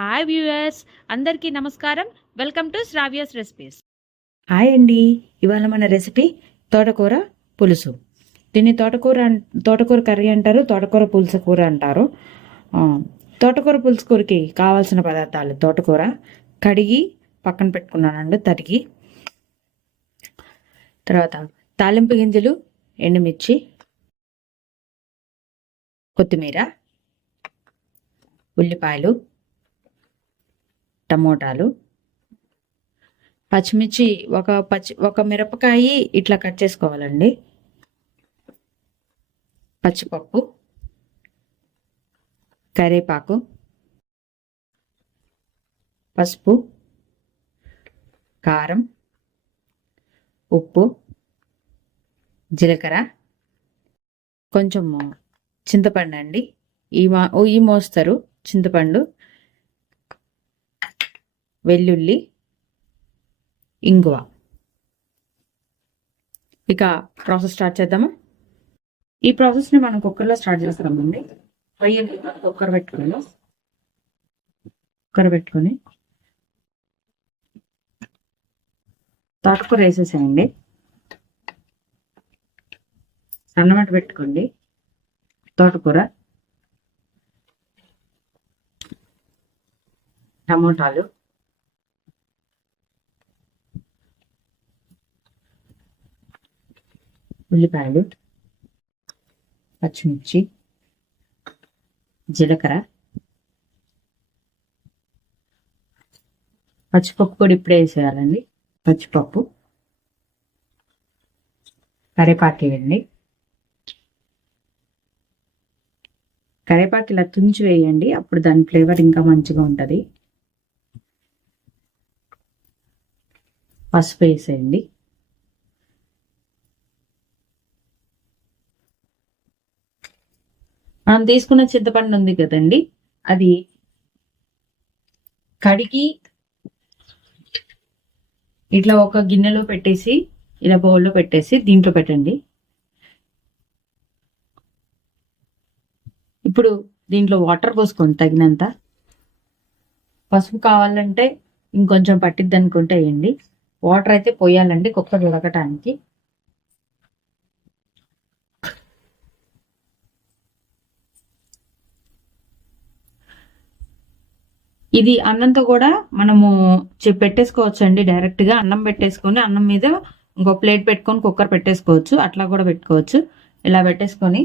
Hi viewers, అందరికీ నమస్కారం. Welcome to Sravya's recipes. Hi అండి. ఇవాళ మన రెసిపీ తోటకూర పులుసు. దీన్ని తోటకూర కర్రీ అంటారు, తోటకూర పులుసు కూర అంటారు. తోటకూర పులుసు కూరకి కావాల్సిన పదార్థాలు: తోటకూర కడిగి పక్కన పెట్టుకున్నానండి తరిగి. తర్వాత తాలింపు గింజలు, ఎండుమిర్చి, కొత్తిమీర, ఉల్లిపాయలు, టమోటాలు, పచ్చిమిర్చి, ఒక మిరపకాయ ఇట్లా కట్ చేసుకోవాలండి. పచ్చిపప్పు, కరివేపాకు, పసుపు, కారం, ఉప్పు, జీలకర్ర, కొంచెం చింతపండు అండి. ఈ మోస్తారు చింతపండు, వెల్లుల్లి, ఇంగువ. ఇక ప్రాసెస్ స్టార్ట్ చేద్దామా? ఈ ప్రాసెస్ని మనం కుక్కర్లో స్టార్ట్ చేస్తామండి. కుక్కర్ పెట్టుకొని తోటకూర వేసేసేయండి. సన్నమాట పెట్టుకోండి. తోటకూర, టమోటాలు, ఉల్లిపాయలు, పచ్చిమిర్చి, జీలకర్ర, పచ్చిపప్పు కూడా ఇప్పుడే వేసేయాలండి. పచ్చిపప్పు, కరివేపాకు వేయండి. కరివేపాకు ఇలా తుంచి వేయండి, అప్పుడు దాని ఫ్లేవర్ ఇంకా మంచిగా ఉంటుంది. పసుపు వేసేయండి. మనం తీసుకున్న చింతపండు ఉంది కదండి, అది కడిగి ఇట్లా ఒక గిన్నెలో పెట్టేసి, ఇలా బౌల్లో పెట్టేసి దీంట్లో పెట్టండి. ఇప్పుడు దీంట్లో వాటర్ పోసుకోండి తగినంత. పసుపు కావాలంటే ఇంకొంచెం పట్టిద్ది అనుకుంటే వేయండి. వాటర్ అయితే పోయాలండి కుక్కర్ ఉడకటానికి. ఇది అన్నంతో కూడా మనము పెట్టేసుకోవచ్చు అండి. డైరెక్ట్ గా అన్నం పెట్టేసుకొని అన్నం మీద ఇంకో ప్లేట్ పెట్టుకొని కుక్కర్ పెట్టేసుకోవచ్చు. అట్లా కూడా పెట్టుకోవచ్చు. ఇలా పెట్టేసుకొని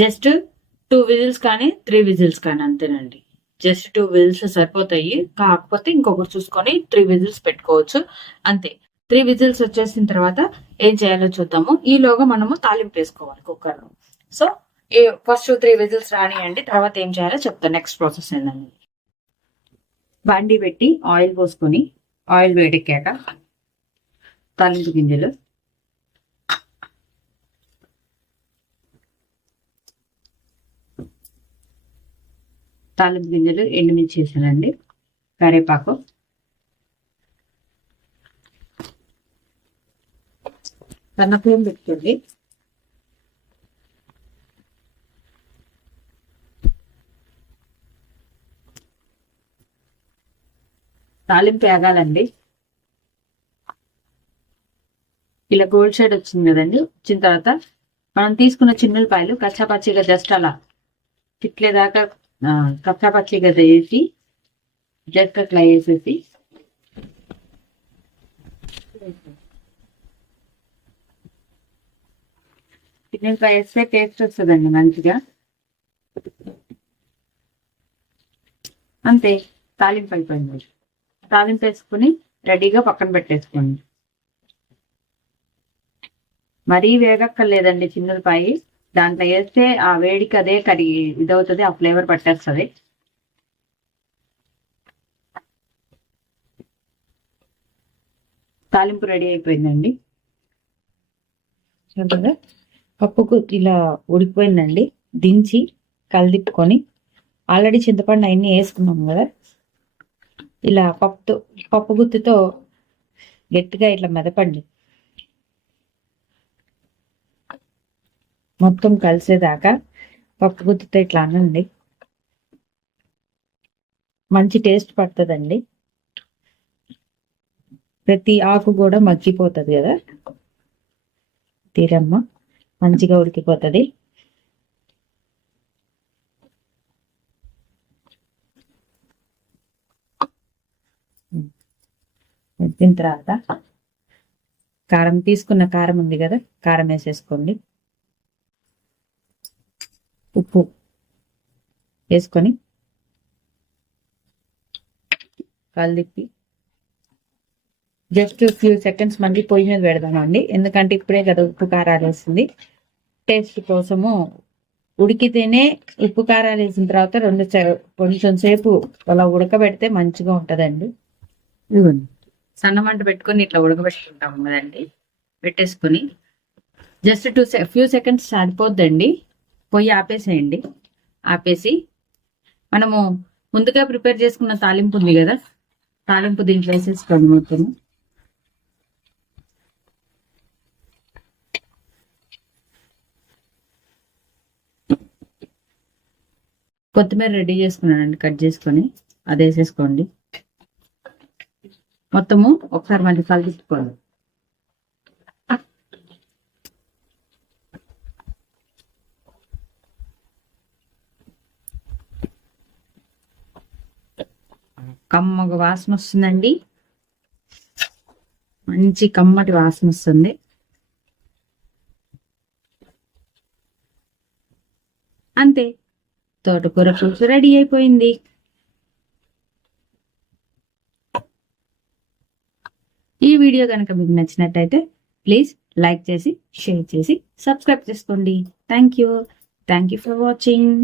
జస్ట్ 2 విజిల్స్ కానీ 3 విజిల్స్ కానీ అంతేనండి. జస్ట్ 2 విజిల్స్ సరిపోతాయి. కాకపోతే ఇంకొకటి చూసుకొని 3 విజిల్స్ పెట్టుకోవచ్చు అంతే. 3 విజిల్స్ వచ్చేసిన తర్వాత ఏం చేయాలో చూద్దాము. ఈలోగా మనము తాలింపు వేసుకోవాలి కుక్కర్లో. సో ఫస్ట్ 3 విజిల్స్ రానియండి, తర్వాత ఏం చేయాలో చెప్తాను. నెక్స్ట్ ప్రాసెస్ ఏంటండి, బాండీ పెట్టి ఆయిల్ పోసుకొని, ఆయిల్ వేడెక్కాక తాలింపు గింజలు, ఎండుమిర్చి వేసానండి, కరివేపాకు, సన్న ఫ్లేమ్ పెట్టుకోండి. తాలింపు వేగాలండి. ఇలా గోల్డ్ షేడ్ వచ్చింది కదండి. వచ్చిన తర్వాత మనం తీసుకున్న చిన్నులపాయలు కచ్చాపచ్చిగా జస్ట్ అలా తిట్లేదాకా కచ్చాపచ్చిగా వేసి జస్ట్ అట్లా వేసేసి చిన్నులపాయ వేస్తే టేస్ట్ వస్తుందండి మంచిగా. అంతే, తాలింపు అయిపోయింది. తాలింపు వేసుకుని రెడీగా పక్కన పెట్టేసుకోండి. మరీ వేగక్కర్లేదండి చిన్నులపాయ. దాంట్లో వేస్తే ఆ వేడికి అదే ఇదవుతుంది, ఆ ఫ్లేవర్ పట్టేస్తుంది. తాలింపు రెడీ అయిపోయిందండి. పప్పుకు ఇలా ఉడికిపోయిందండి. దించి కలిదిప్పుకొని, ఆల్రెడీ చింతపండు అవన్నీ వేసుకున్నాం కదా, ఇలా పప్పు గుత్తితో గట్టిగా ఇట్లా మెదపండి. మొత్తం కలిసేదాకా పప్పు గుత్తితో ఇట్లా అనండి, మంచి టేస్ట్ పడుతుందండి. ప్రతి ఆకు కూడా మగ్గిపోతుంది కదా, తీరమ్మ మంచిగా ఉడికిపోతుంది. ఉడికిన తర్వాత కారం, తీసుకున్న కారం ఉంది కదా, కారం వేసేసుకోండి. ఉప్పు వేసుకొని కలిపి జస్ట్ ఫ్యూ సెకండ్స్ మళ్ళీ పొయ్యి మీద పెడదామండి. ఎందుకంటే ఇప్పుడే కదా ఉప్పు కారాలు వేసింది. టేస్ట్ కోసము ఉడికితేనే ఉప్పు కారాలు వేసిన తర్వాత కొంచెం సేపు అలా ఉడకబెడితే మంచిగా ఉంటుందండి. ఇవ్వండి, సన్నమంట పెట్టుకొని ఇట్లా ఉడకబెట్టుకుంటాము కదండి. పెట్టేసుకొని జస్ట్ ఫ్యూ సెకండ్స్ సరిపోద్దండి. పొయ్యి ఆపేసేయండి. ఆపేసి మనము ముందుగా ప్రిపేర్ చేసుకున్న తాలింపు ఉంది కదా, తాలింపు దీంట్లో వేసేసుకోండి మొత్తం. కొత్తిమీర రెడీ చేసుకున్నానండి, కట్ చేసుకొని అది వేసేసుకోండి. మొత్తము ఒకసారి మంచి కలిపిసుకోండి. కమ్మగా వాసన వస్తుందండి, మంచి కమ్మటి వాసన వస్తుంది. అంతే, తోటకూర పులుసు రెడీ అయిపోయింది. ఈ వీడియో కనుక మీకు నచ్చినట్టయితే ప్లీజ్ లైక్ చేసి, షేర్ చేసి, సబ్స్క్రైబ్ చేసుకోండి. Thank you for watching.